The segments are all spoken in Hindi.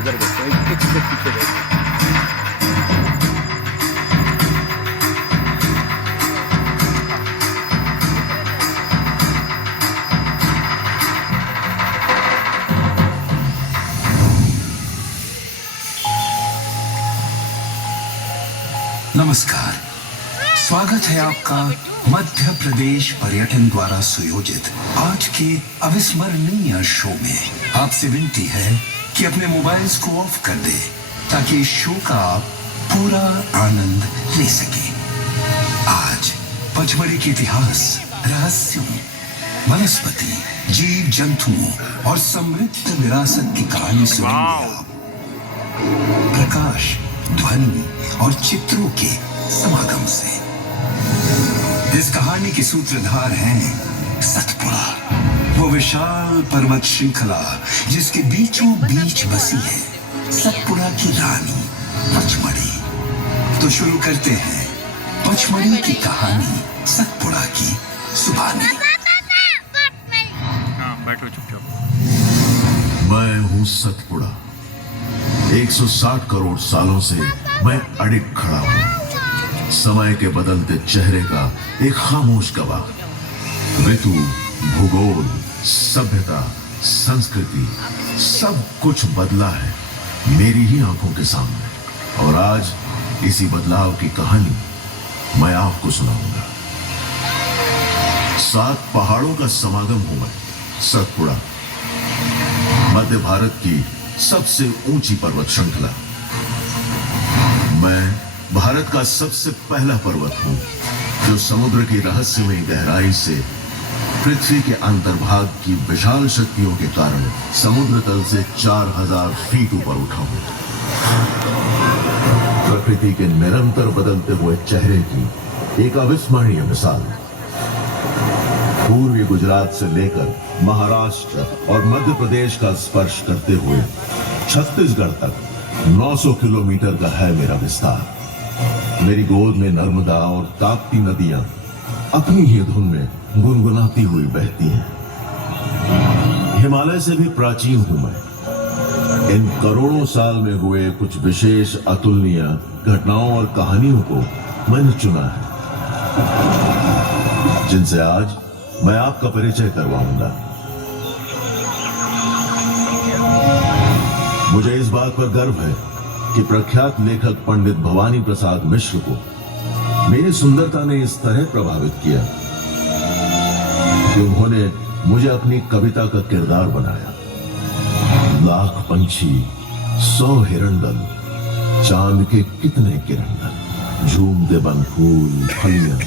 इधर बैठो, एक स्टेप पीछे बैठो। नमस्कार, स्वागत है आपका मध्य प्रदेश पर्यटन द्वारा सुयोजित आज के अविस्मरणीय शो में। आपसे विनती है कि अपने मोबाइल्स को ऑफ कर दे ताकि इस शो का आप पूरा आनंद ले सके। आज पचमढ़ी के इतिहास, रहस्यों, वनस्पति, जीव जंतुओं और समृद्ध विरासत की कहानी सुनेंगे आप। प्रकाश, ध्वनि और चित्रों के समागम से इस कहानी के सूत्रधार हैं सतपुड़ा, वो विशाल पर्वत श्रृंखला जिसके बीचों बीच बसी है सतपुड़ा की रानी पचमढ़ी। तो शुरू करते हैं पचमढ़ी की कहानी, सतपुड़ा की जुबानी। बैठो चुपचाप। मैं हूँ सतपुड़ा। 160 करोड़ सालों से मैं अडिग खड़ा हूं, समय के बदलते चेहरे का एक खामोश गवाह। ऋतु, भूगोल, सभ्यता, संस्कृति सब कुछ बदला है मेरी ही आंखों के सामने, और आज इसी बदलाव की कहानी मैं आपको सुनाऊंगा। 7 पहाड़ों का समागम हूं मैं, सतपुड़ा, मध्य भारत की सबसे ऊंची पर्वत श्रृंखला। मैं भारत का सबसे पहला पर्वत हूं जो समुद्र की रहस्यमयी गहराई से पृथ्वी के अंतर्भाग की विशाल शक्तियों के कारण समुद्र तल से 4000 फीट ऊपर उठा हूं। प्रकृति के निरंतर बदलते हुए चेहरे की एक अविस्मरणीय मिसाल। पूर्वी गुजरात से लेकर महाराष्ट्र और मध्य प्रदेश का स्पर्श करते हुए छत्तीसगढ़ तक 900 किलोमीटर का है मेरा विस्तार। मेरी गोद में नर्मदा और ताप्ती नदियां अपनी ही धुन में गुनगुनाती हुई बहती हैं। हिमालय से भी प्राचीन हूं मैं। इन करोड़ों साल में हुए कुछ विशेष अतुलनीय घटनाओं और कहानियों को मैंने चुना है, जिनसे आज मैं आपका परिचय करवाऊंगा। मुझे इस बात पर गर्व है कि प्रख्यात लेखक पंडित भवानी प्रसाद मिश्र को मेरी सुंदरता ने इस तरह प्रभावित किया कि उन्होंने मुझे अपनी कविता का किरदार बनाया। लाख पंछी, 100 हिरनदल, चांद के कितने किरणदल, झूमते बन फूल फलियां,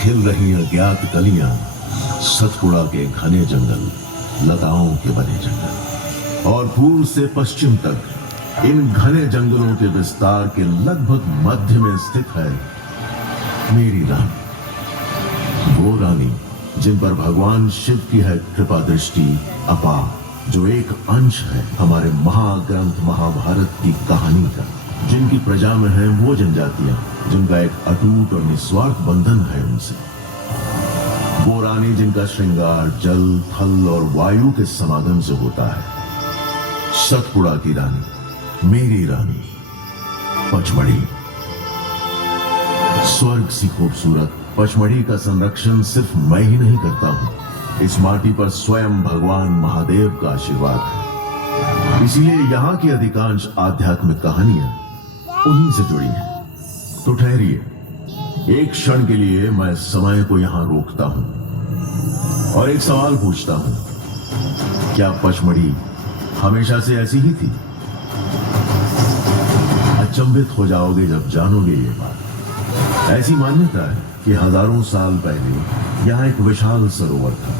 खिल रही अज्ञात कलियां, सतपुड़ा के घने जंगल, लताओं के बने जंगल, और पूर्व से पश्चिम तक इन घने जंगलों के विस्तार के लगभग मध्य में स्थित है मेरी रानी। वो रानी जिन पर भगवान शिव की है कृपा दृष्टि अपार, जो एक अंश है हमारे महाग्रंथ महाभारत की कहानी का, जिनकी प्रजा में है वो जनजातियां जिनका एक अटूट और निस्वार्थ बंधन है उनसे। वो रानी जिनका श्रृंगार जल, थल और वायु के समागम से होता है। सतपुड़ा की रानी, मेरी रानी पचमढ़ी। स्वर्ग सी खूबसूरत पचमढ़ी का संरक्षण सिर्फ मैं ही नहीं करता हूं, इस माटी पर स्वयं भगवान महादेव का आशीर्वाद है। इसीलिए यहाँ की अधिकांश आध्यात्मिक कहानियां उन्हीं से जुड़ी हैं। तो ठहरिए, एक क्षण के लिए मैं समय को यहां रोकता हूं और एक सवाल पूछता हूं, क्या पचमढ़ी हमेशा से ऐसी ही थी? अचंभित हो जाओगे जब जानोगे ये बात। ऐसी मान्यता है कि हजारों साल पहले यहाँ एक विशाल सरोवर था,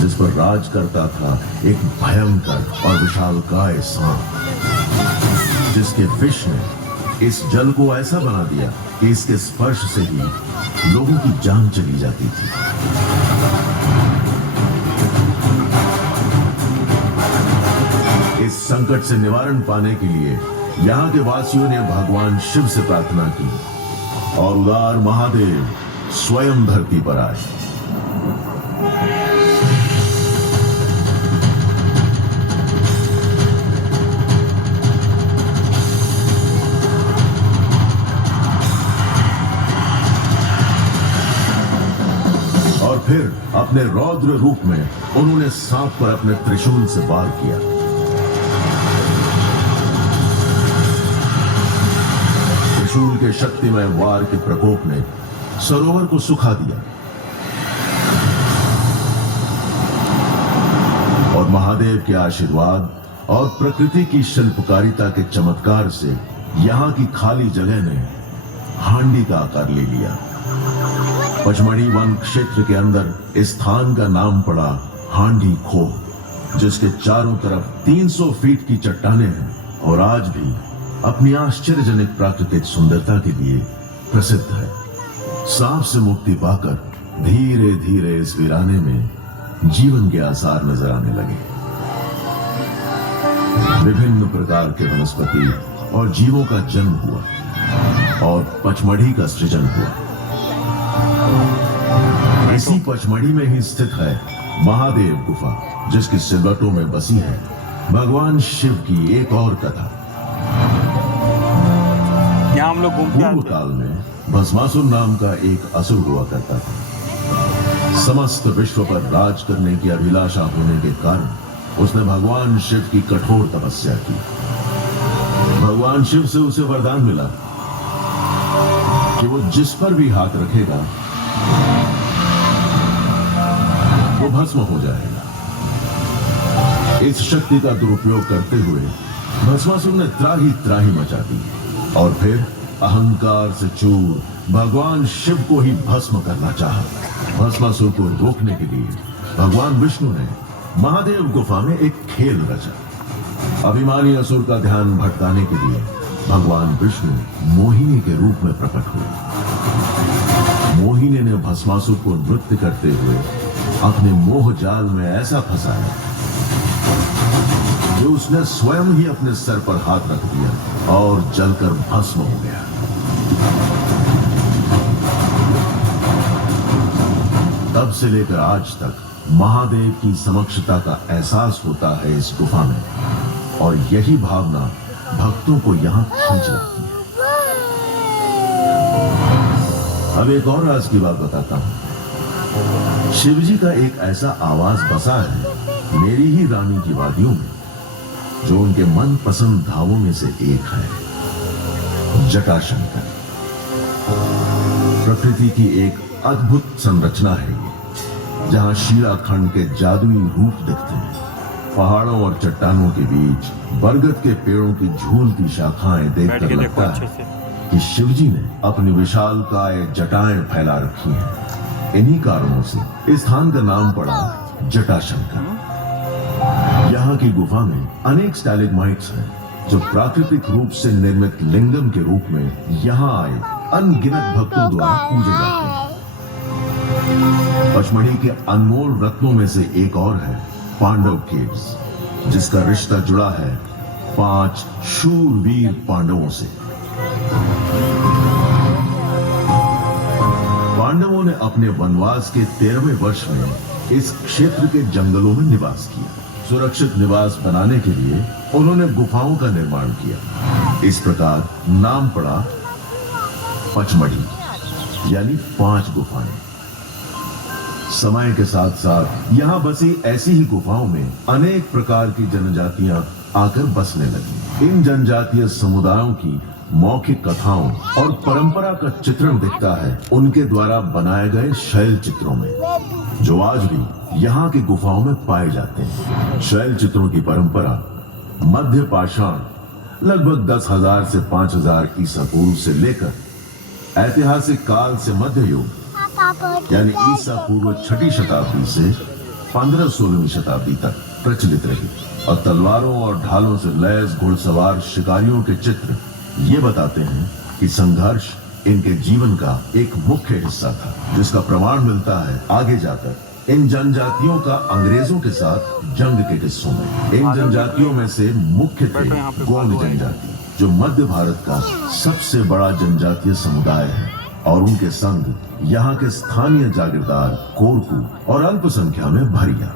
जिस पर राज करता था एक भयंकर और विशालकाय सांप, जिसके विष ने इस जल को ऐसा बना दिया कि इसके स्पर्श से ही लोगों की जान चली जाती थी। इस संकट से निवारण पाने के लिए यहाँ के वासियों ने भगवान शिव से प्रार्थना की और उदार महादेव स्वयं धरती पर आए। अपने रौद्र रूप में उन्होंने सांप पर अपने त्रिशूल से वार किया। त्रिशूल के शक्तिमय वार के प्रकोप ने सरोवर को सुखा दिया और महादेव के आशीर्वाद और प्रकृति की शिल्पकारिता के चमत्कार से यहां की खाली जगह ने हांडी का आकार ले लिया। पचमढ़ी वन क्षेत्र के अंदर इस स्थान का नाम पड़ा हांडी खोह, जिसके चारों तरफ 300 फीट की चट्टानें हैं और आज भी अपनी आश्चर्यजनक प्राकृतिक सुंदरता के लिए प्रसिद्ध है। सांप से मुक्ति पाकर धीरे धीरे इस वीराने में जीवन के आसार नजर आने लगे। विभिन्न प्रकार के वनस्पति और जीवों का जन्म हुआ और पचमढ़ी का सृजन हुआ। इसी पचमढ़ी में ही स्थित है महादेव गुफा, जिसकी सिलवटों में बसी है भगवान शिव की एक और कथा। यहाँ हम लोग घूमते पूर्व काल में भस्मासुर नाम का एक असुर हुआ करता था। समस्त विश्व पर राज करने की अभिलाषा होने के कारण उसने भगवान शिव की कठोर तपस्या की। भगवान शिव से उसे वरदान मिला कि वो जिस पर भी हाथ रखेगा वो भस्म हो जाएगा। इस शक्ति का दुरुपयोग करते हुए भस्मासुर ने त्राही त्राही मचा दी और फिर अहंकार से चूर भगवान शिव को ही भस्म करना चाहा। भस्मासुर को रोकने के लिए भगवान विष्णु ने महादेव गुफा में एक खेल रचा। अभिमानी असुर का ध्यान भटकाने के लिए भगवान विष्णु मोहिनी के रूप में प्रकट हुए। मोहिनी ने भस्मासुर को नृत्य करते हुए अपने मोह जाल में ऐसा फंसाया कि उसने स्वयं ही अपने सर पर हाथ रख दिया और जलकर भस्म हो गया। तब से लेकर आज तक महादेव की समक्षता का एहसास होता है इस गुफा में और यही भावना भक्तों को यहां खींच लाती है। अब एक और राज की बात बताता हूं। शिवजी का एक ऐसा आवास बसा है मेरी ही रानी की वादियों में, जो उनके मनपसंद धामों में से एक है, जटाशंकर। प्रकृति की एक अद्भुत संरचना है ये, जहां शीलाखंड के जादुई रूप दिखते हैं। पहाड़ों और चट्टानों के बीच बरगद के पेड़ों की झूलती शाखाएं देखकर लगता है कि शिवजी ने अपनी विशालकाय जटाएं फैला रखी हैं। इन्हीं कारणों से इस स्थान का नाम पड़ा जटाशंकर। यहाँ की गुफा में अनेक स्टैलेग्माइट्स हैं, जो प्राकृतिक रूप से निर्मित लिंगम के रूप में यहाँ आए अनगिनत भक्तों द्वारा पूजे जाते हैं। पचमढ़ी के अनमोल रत्नों में से एक और है पांडव केव्स, जिसका रिश्ता जुड़ा है 5 शूरवीर पांडवों से। पांडवों ने अपने वनवास के 13वें वर्ष में इस क्षेत्र के जंगलों में निवास किया। सुरक्षित निवास बनाने के लिए उन्होंने गुफाओं का निर्माण किया। इस प्रकार नाम पड़ा पचमढ़ी, यानी 5 गुफाएं। समय के साथ साथ यहाँ बसी ऐसी ही गुफाओं में अनेक प्रकार की जनजातियां आकर बसने लगी। इन जनजातीय समुदायों की मौखिक कथाओं और परंपरा का चित्रण दिखता है उनके द्वारा बनाए गए शैल चित्रों में, जो आज भी यहाँ की गुफाओं में पाए जाते हैं। शैल चित्रों की परंपरा मध्य पाषाण लगभग 10,000 से 5,000 ईसा पूर्व से लेकर ऐतिहासिक काल से मध्य युग यानी ईसा पूर्व 6ठी शताब्दी से 15-16वीं शताब्दी तक प्रचलित रही और तलवारों और ढालों से लैस घुड़सवार शिकारियों के चित्र ये बताते हैं कि संघर्ष इनके जीवन का एक मुख्य हिस्सा था, जिसका प्रमाण मिलता है आगे जाकर इन जनजातियों का अंग्रेजों के साथ जंग के किस्सों में। इन जनजातियों में से मुख्य थे गोंड जनजाति, जो मध्य भारत का सबसे बड़ा जनजातीय समुदाय है, और उनके संग यहाँ के स्थानीय जागीरदार कोरकू और अल्पसंख्या में भरिया।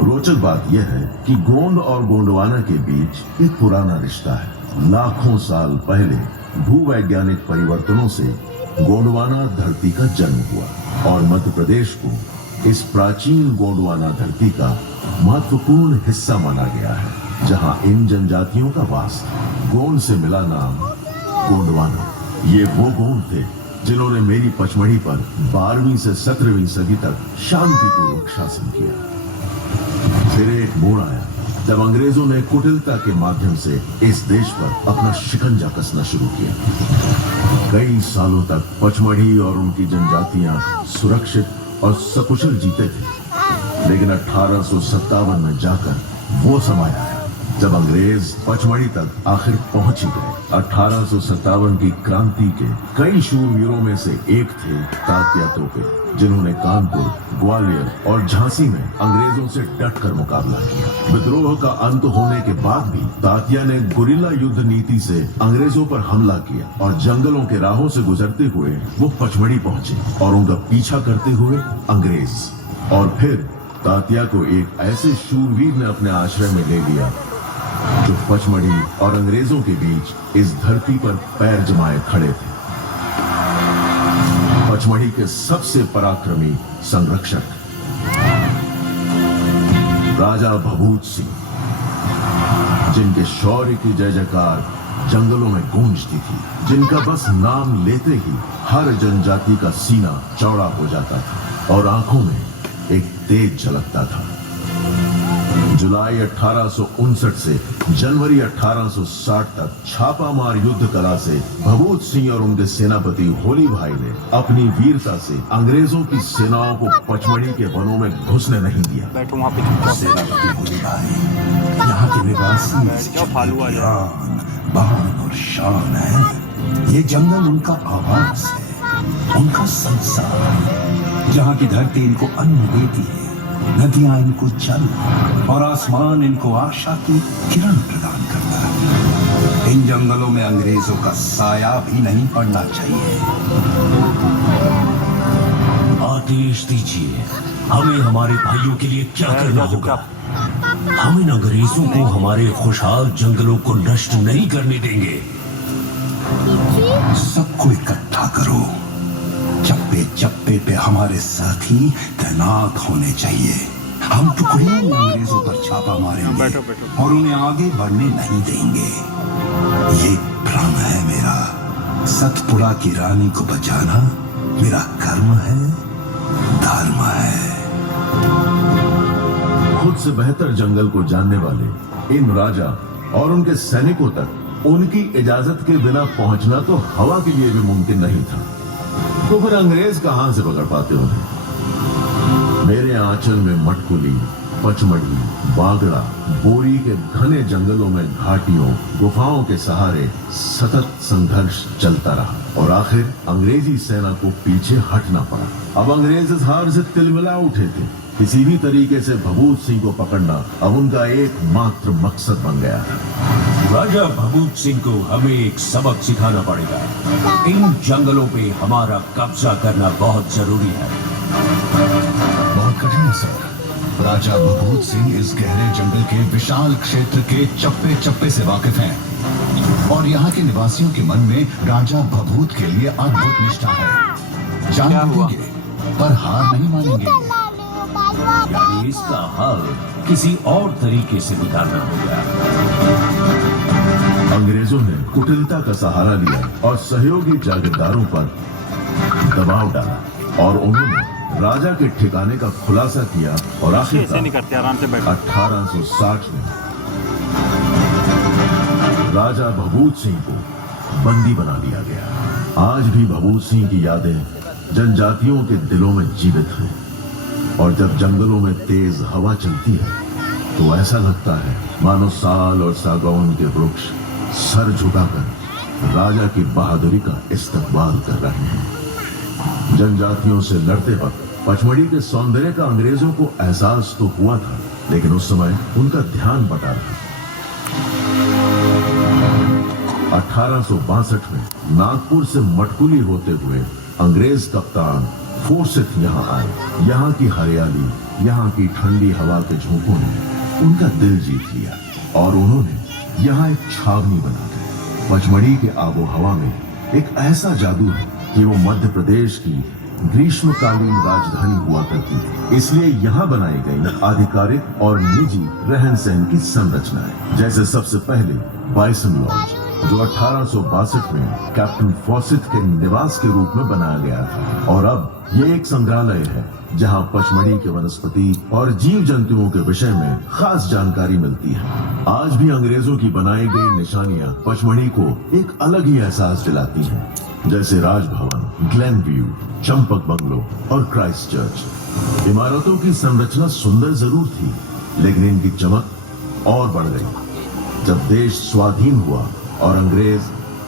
रोचक बात यह है कि गोंड और गोंडवाना के बीच एक पुराना रिश्ता है। लाखों साल पहले भूवैज्ञानिक परिवर्तनों से गोंडवाना धरती का जन्म हुआ और मध्य प्रदेश को इस प्राचीन गोंडवाना धरती का महत्वपूर्ण हिस्सा माना गया है, जहां इन जनजातियों का वास था। गोंड से मिला नाम गोंडवाना। ये वो गोंड थे जिन्होंने मेरी पचमढ़ी पर 12वीं से 17वीं सदी तक शांतिपूर्वक शासन किया। फिर एक मोड़ आया जब अंग्रेजों ने कुटिलता के माध्यम से इस देश पर अपना शिकंजा कसना शुरू किया। कई सालों तक पचमढ़ी और उनकी जनजातियां सुरक्षित और सकुशल जीते थे, लेकिन 1857 में जाकर वो समय आया जब अंग्रेज पचमढ़ी तक आखिर पहुंच ही गए। 1857 की क्रांति के कई शूरवीरों में से एक थे तात्या तोपे, जिन्होंने कानपुर, ग्वालियर और झांसी में अंग्रेजों से डटकर मुकाबला किया। विद्रोह का अंत होने के बाद भी तात्या ने गुरिल्ला युद्ध नीति से अंग्रेजों पर हमला किया और जंगलों के राहों से गुजरते हुए वो पचमढ़ी पहुंचे और उनका पीछा करते हुए अंग्रेज। और फिर तात्या को एक ऐसे शूरवीर ने अपने आश्रय में ले लिया जो पचमढ़ी और अंग्रेजों के बीच इस धरती पर पैर जमाए खड़े थे। पचमढ़ी के सबसे पराक्रमी संरक्षक राजा भभूत सिंह, जिनके शौर्य की जय जयकार जंगलों में गूंजती थी, जिनका बस नाम लेते ही हर जनजाति का सीना चौड़ा हो जाता था और आंखों में एक तेज झलकता था। जुलाई 1859 से जनवरी 1860 तक छापामार युद्ध कला से भभूत सिंह और उनके सेनापति होली भाई ने अपनी वीरता से अंग्रेजों की सेनाओं को पचमढ़ी के वनों में घुसने नहीं दिया। बैठो वहाँ पे। सेनापति होली भाई यहाँ के निवासी बान और शान है। ये जंगल उनका आवास है, उनका संसार। जहाँ की धरती इनको अन्न देती है, नदियां इनको जल और आसमान इनको आशा की किरण प्रदान करता है। इन जंगलों में अंग्रेजों का साया भी नहीं पड़ना चाहिए। आदेश दीजिए, हमें हमारे भाइयों के लिए क्या करना होगा? हम इन अंग्रेजों को हमारे खुशहाल जंगलों को नष्ट नहीं करने देंगे। सबको इकट्ठा करो। चप्पे चप्पे पे हमारे साथी तैनात होने चाहिए। हम टुकड़ियों में अंग्रेजों पर छापा मारेंगे और उन्हें आगे बढ़ने नहीं देंगे। ये प्रण है मेरा। सतपुड़ा की रानी को बचाना मेरा कर्म है, धर्म है। खुद से बेहतर जंगल को जानने वाले इन राजा और उनके सैनिकों तक उनकी इजाजत के बिना पहुंचना तो हवा के लिए भी मुमकिन नहीं था। तो फिर अंग्रेज कहां से पकड़ पाते उन्हें? मेरे आंचल में मटकुली, पचमढ़ी, बागड़ा, बोरी के घने जंगलों में घाटियों, गुफाओं के सहारे सतत संघर्ष चलता रहा और आखिर अंग्रेजी सेना को पीछे हटना पड़ा। अब अंग्रेज इस हार से तिलमिला उठे थे। किसी भी तरीके से भभूत सिंह को पकड़ना अब उनका एकमात्र मकसद बन गया था। राजा भभूत सिंह को हमें एक सबक सिखाना पड़ेगा। इन जंगलों पे हमारा कब्जा करना बहुत जरूरी है। बहुत कठिन है सर। राजा भभूत सिंह इस गहरे जंगल के विशाल क्षेत्र के चप्पे चप्पे से वाकिफ हैं और यहाँ के निवासियों के मन में राजा भभूत के लिए अद्भुत निष्ठा है। जान लेंगे पर हार नहीं मानेंगे। यानी इसका हल किसी और तरीके से निकालना होगा। अंग्रेजों ने कुटिलता का सहारा लिया और सहयोगी जागीरदारों पर दबाव डाला और उन्होंने राजा के ठिकाने का खुलासा किया और आखिरकार 1860 में राजा भभूत सिंह को बंदी बना लिया गया। आज भी भभूत सिंह की यादें जनजातियों के दिलों में जीवित हैं और जब जंगलों में तेज हवा चलती है तो ऐसा लगता है मानो साल और सागौन के वृक्ष सर झुकाकर राजा की बहादुरी का इस्तकबाल कर रहे हैं। जनजातियों से लड़ते वक्त पचमढ़ी के सौंदर्य का अंग्रेजों को एहसास तो हुआ था, लेकिन उस समय उनका ध्यान बटा रहा। 1862 में नागपुर से मटकुली होते हुए अंग्रेज कप्तान फोर्सिथ यहाँ आए। यहाँ की हरियाली, यहाँ की ठंडी हवा के झोंकों ने उनका दिल जीत लिया और उन्होंने यहाँ एक छावनी बना दी। पचमढ़ी के आबो हवा में एक ऐसा जादू है कि वो मध्य प्रदेश की ग्रीष्मकालीन राजधानी हुआ करती थी, इसलिए यहाँ बनाई गई आधिकारिक और निजी रहन सहन की संरचनाएं, जैसे सबसे पहले बाइसन लॉज, जो 1862 में कैप्टन फॉसिथ के निवास के रूप में बनाया गया था, और अब ये एक संग्रहालय है जहां पचमढ़ी के वनस्पति और जीव जंतुओं के विषय में खास जानकारी मिलती है। आज भी अंग्रेजों की बनाई गई निशानियां पचमढ़ी को एक अलग ही एहसास दिलाती हैं, जैसे Raj Bhavan, Glenn view, Champak bungalow और क्राइस्ट चर्च। इमारतों की संरचना सुंदर जरूर थी, लेकिन इनकी चमक और बढ़ गई जब देश स्वाधीन हुआ और अंग्रेज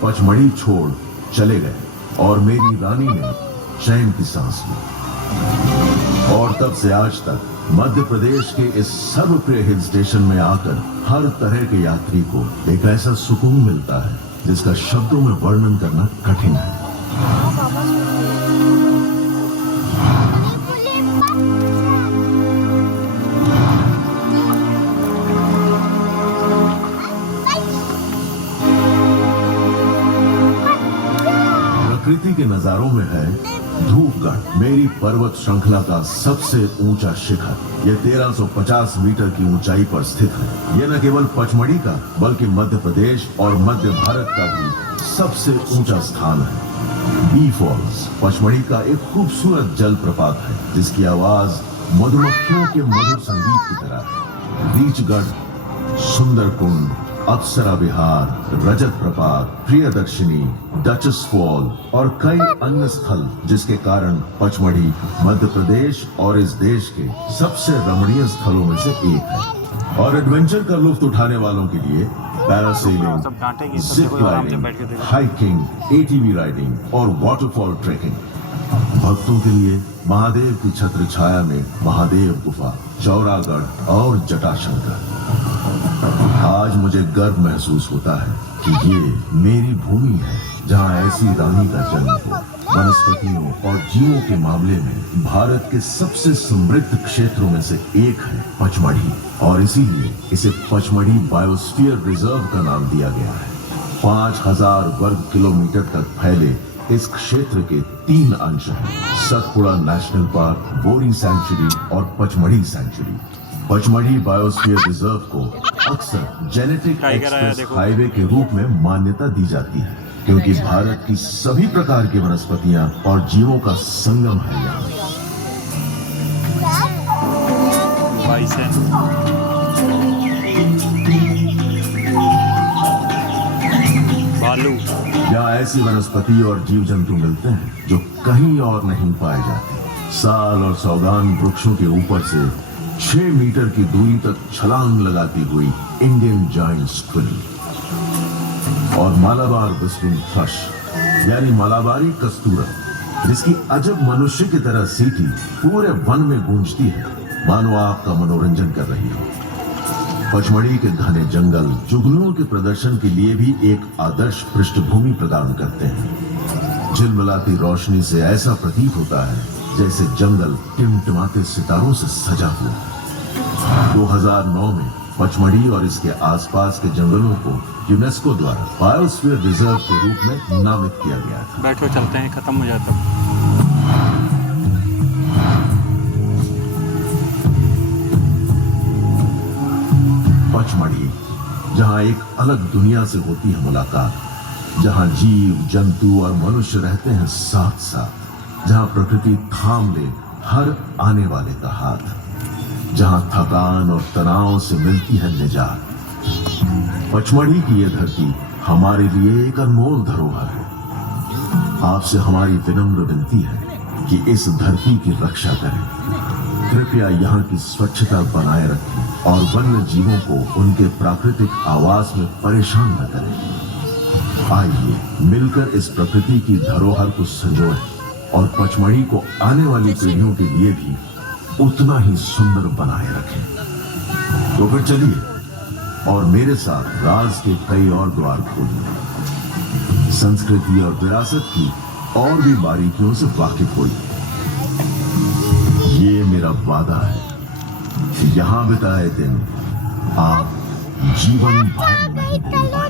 पचमढ़ी छोड़ चले गए और मेरी रानी ने चैन की सांस ली। और तब से आज तक मध्य प्रदेश के इस सर्वप्रिय हिल स्टेशन में आकर हर तरह के यात्री को एक ऐसा सुकून मिलता है जिसका शब्दों में वर्णन करना कठिन है। प्रकृति के नजारों में है धूपगढ़, मेरी पर्वत श्रृंखला का सबसे ऊंचा शिखर। यह 1350 मीटर की ऊंचाई पर स्थित है। यह न केवल पचमढ़ी का बल्कि मध्य प्रदेश और मध्य भारत का भी सबसे ऊंचा स्थान है। बी फॉल्स पचमढ़ी का एक खूबसूरत जलप्रपात है जिसकी आवाज मधुमक्खियों के मधुर संगीत की तरह है। रीचगढ़, सुंदरकुंड, अप्सरा विहार, रजत प्रपात, प्रियदर्शिनी, डचस फॉल और कई अन्य स्थल, जिसके कारण पचमढ़ी मध्य प्रदेश और इस देश के सबसे रमणीय स्थलों में से एक है। और एडवेंचर का लुत्फ उठाने वालों के लिए parasailing, zip lining, hiking, ATV riding और वाटरफॉल ट्रेकिंग। भक्तों के लिए महादेव की छत्र छाया में महादेव गुफा, चौरागढ़ और जटाशंकर। आज मुझे गर्व महसूस होता है कि ये मेरी भूमि है जहां ऐसी रानी का जन्म हुआ। वनस्पतियों और जीवों के मामले में भारत के सबसे समृद्ध क्षेत्रों में से एक है पचमढ़ी, और इसीलिए इसे पचमढ़ी बायोस्फीयर रिजर्व का नाम दिया गया है। 5000 वर्ग किलोमीटर तक फैले इस क्षेत्र के 3 अंश हैं: Satpura national park, Bori sanctuary और Pachmarhi sanctuary. Pachmarhi biosphere reserve को अक्सर जेनेटिक एक्सप्रेस हाईवे के रूप में मान्यता दी जाती है, क्योंकि भारत की सभी प्रकार की वनस्पतियां और जीवों का संगम है यहाँ। भालू, यहाँ ऐसी वनस्पति और जीव जंतु मिलते हैं जो कहीं और नहीं पाए जाते। साल और सौगान वृक्षों के ऊपर से 6 मीटर की दूरी तक छलांग लगाती हुई इंडियन जायंट स्क्विल और मालाबार विस्टिंग थ्रश यानी मलाबारी कस्तूरा, जिसकी अजब मनुष्य की तरह सीटी पूरे वन में गूंजती है, मानो आपका मनोरंजन कर रही हो। पचमढ़ी के घने जंगल जुगनुओं के प्रदर्शन के लिए भी एक आदर्श पृष्ठभूमि प्रदान करते हैं। झिलमिलाती रोशनी से ऐसा प्रतीत होता है जैसे जंगल टिमटिमाते सितारों से सजा हुआ। 2009 में पचमढ़ी और इसके आसपास के जंगलों को यूनेस्को द्वारा बायोस्फीयर रिजर्व के रूप में नामित किया गया था। बैठो चलते हैं, खत्म हो जाता। पचमढ़ी, जहां एक अलग दुनिया से होती है मुलाकात, जहां जीव जंतु और मनुष्य रहते हैं साथ साथ, जहां प्रकृति थाम ले हर आने वाले का हाथ, जहां थकान और तनाव से मिलती है निजात। पचमढ़ी की यह धरती हमारे लिए एक अनमोल धरोहर है। आपसे हमारी विनम्र विनती है कि इस धरती की रक्षा करें। कृपया यहाँ की स्वच्छता बनाए रखें और वन्य जीवों को उनके प्राकृतिक आवास में परेशान न करें। आइए मिलकर इस प्रकृति की धरोहर को संजोएं और पचमढ़ी को आने वाली पीढ़ियों के लिए भी उतना ही सुंदर बनाए रखें। तो फिर चलिए और मेरे साथ राज के कई और द्वार खोलिए, संस्कृति और विरासत की और भी बारीकियों से वाकिफ होइए। ये मेरा वादा है कि यहाँ बिताए दिन आप जीवन भर नहीं भूल पाएंगे।